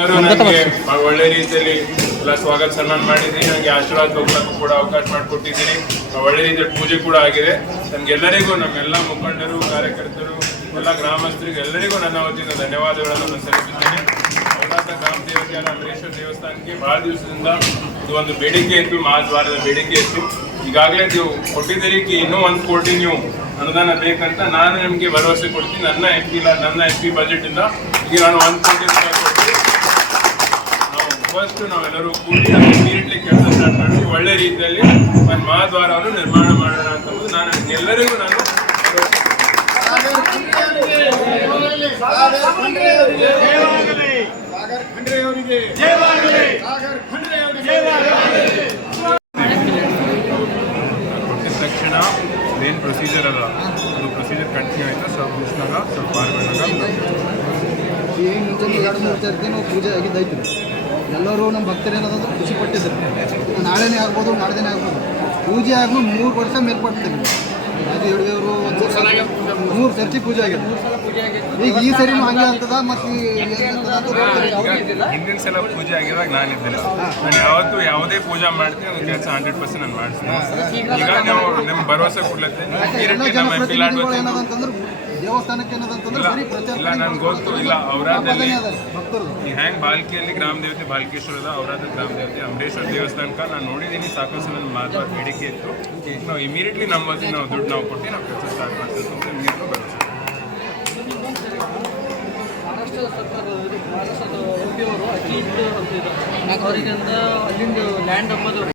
ನನಗೆ ಒಳ್ಳೆ ರೀತಿಯಲ್ಲಿ ಎಲ್ಲ ಸ್ವಾಗತ ಸನ್ಮಾನ ಮಾಡಿದ್ದೀನಿ. ನನಗೆ ಆಶೀರ್ವಾದ ಹೋಗ್ಲಿಕ್ಕೂ ಕೂಡ ಅವಕಾಶ ಮಾಡಿಕೊಟ್ಟಿದ್ದೀನಿ. ಒಳ್ಳೆ ರೀತಿಯ ಪೂಜೆ ಕೂಡ ಆಗಿದೆ. ನಮ್ಗೆಲ್ಲರಿಗೂ ನಮ್ಮೆಲ್ಲ ಮುಖಂಡರು ಕಾರ್ಯಕರ್ತರು ಎಲ್ಲ ಗ್ರಾಮಸ್ಥರಿಗೆ ಎಲ್ಲರಿಗೂ ನನ್ನ ವತಿಯಿಂದ ಧನ್ಯವಾದಗಳನ್ನು ನಾನು ಸಲ್ಲಿಸುತ್ತೇನೆ. ಅವರಾದ ಗ್ರಾಮ ದೇವತೆಯಾದ ಅಂಬರೀಶ್ವರ ದೇವಸ್ಥಾನಕ್ಕೆ ಭಾಳ ದಿವಸದಿಂದ ಇದು ಒಂದು ಬೇಡಿಕೆ ಇತ್ತು ಮಹಾದ್ವಾರದ ಬೇಡಿಕೆ ಇತ್ತು. ಈಗಾಗಲೇ ನೀವು ಕೊಟ್ಟಿದ್ದೀರಿ ಕಿ ಇನ್ನೂ ಒಂದು ಕೋಟಿ ನೀವು ಅನುದಾನ ಬೇಕಂತ ನಾನು ನಿಮಗೆ ಭರವಸೆ ಕೊಡ್ತೀನಿ. ನನ್ನ ಎಂ ಪಿ ನನ್ನ ಎಂ ಪಿ ಬಜೆಟ್ ಇಂದ ಈಗ ನಾನು ಒಂದು ಕೋಟಿ ರೂಪಾಯಿ ನಾವು ಫಸ್ಟ್ ನಾವೆಲ್ಲರೂ ಕೂಡಿ ಇಮಿಡಿಯೇಟ್ಲಿ ಕೆಲಸ ಸ್ಟಾರ್ಟ್ ಮಾಡಿ ಒಳ್ಳೆ ರೀತಿಯಲ್ಲಿ ಒಂದು ಮಹಾದ್ವಾರವನ್ನು ನಿರ್ಮಾಣ ಮಾಡೋಣ ಅಂತ ಅಂಬೋದು ನಾನು ಎಲ್ಲರಿಗೂ ನಾನು ತಕ್ಷಣ ಏನು ಪ್ರೊಸೀಜರ್ ಅದ. ಅದು ಪ್ರೊಸೀಜರ್ ಕಂಟಿನ್ಯೂ ಆಯ್ತಾ. ಸ್ವಲ್ಪ ಮುಗಿಸ್ನಾಗ ಸ್ವಲ್ಪ ಆರ್ಬೇನಾಗ ಏನು ಪೂಜೆ ಆಗಿದ್ದೈತಿ ಎಲ್ಲರೂ ನಮ್ಮ ಭಕ್ತರೇನದಂದ್ರೆ ಖುಷಿ ಪಟ್ಟಿದ್ರು. ನಾಳೆನೇ ಆಗ್ಬೋದು ನಾಡ್ದೇನೆ ಆಗ್ಬೋದು. ಪೂಜೆ ಆಗಲು ಮೂರು ವರ್ಷ ಮೇಲ್ಪಡ್ತೀವಿ ಅದು ಹಿಡಿದವರು ಮೂರು ಸರ್ತಿ ಪೂಜೆ ಆಗಿದೆ. ಈಗ ಈ ಸರಿ ಹಂಗೆ ಅಂತದ ಮತ್ತು ಹಿಂದಿನ ಸಲ ಪೂಜೆ ಆಗಿದಾಗ ನಾನು ಇದ್ದಿಲ್ಲ ನಾನು ಯಾವತ್ತು ಯಾವುದೇ ಪೂಜೆ ಮಾಡ್ತೀನಿ ಅದು ಕೆಲಸ ಹಂಡ್ರೆಡ್ ಪರ್ಸೆಂಟ್ ನಾನು ಮಾಡ್ತೀನಿ. ಈಗ ನಾವು ನಿಮ್ಗೆ ಭರವಸೆ ಕೊಡ್ಲತ್ತೆ. ನಮ್ಮ ಎಂ ದೇವಸ್ಥಾನಕ್ಕೆ ಇಲ್ಲ ಬರೀ ಪ್ರಚಾರ ಇಲ್ಲ ನನ್ಗೆ ಗೊತ್ತು. ಇಲ್ಲ ಅವರಾದಲ್ಲಿ ಭಕ್ತರು ಈ ಹ್ಯಾಂಗ್ ಬಾಲ್ಕಿಯಲ್ಲಿ ಗ್ರಾಮ ದೇವತೆ ಬಾಲ್ಕೇಶ್ವರದ ಅವರಾದ ಗ್ರಾಮ ದೇವತೆ ಅಮರೇಶ್ವರ ದೇವಸ್ಥಾನಕ್ಕೆ ನಾನು ನೋಡಿದೀನಿ ಸಾಕಷ್ಟು ನನ್ನ ಮಾತು ಬೇಡಿಕೆ ಇತ್ತು. ನಾವು ಇಮಿಡಿಯೇಟ್ಲಿ ನಮ್ಮ ವತಿಯಿಂದ ನಾವು ದುಡ್ಡು ನಾವು ಕೊಟ್ಟು ನಾವು ಕೆಲಸ ಸ್ಟಾರ್ಟ್ ಮಾಡ್ತೀವಿ. ಅಂತ ಮಹಾರಾಷ್ಟ್ರ ಮಹಾರಾಷ್ಟ್ರದ ಎಂ ಪಿ ಅವರು ಅಲ್ಲಿಂದ ಲ್ಯಾಂಡ್ ಅಂಬೋದು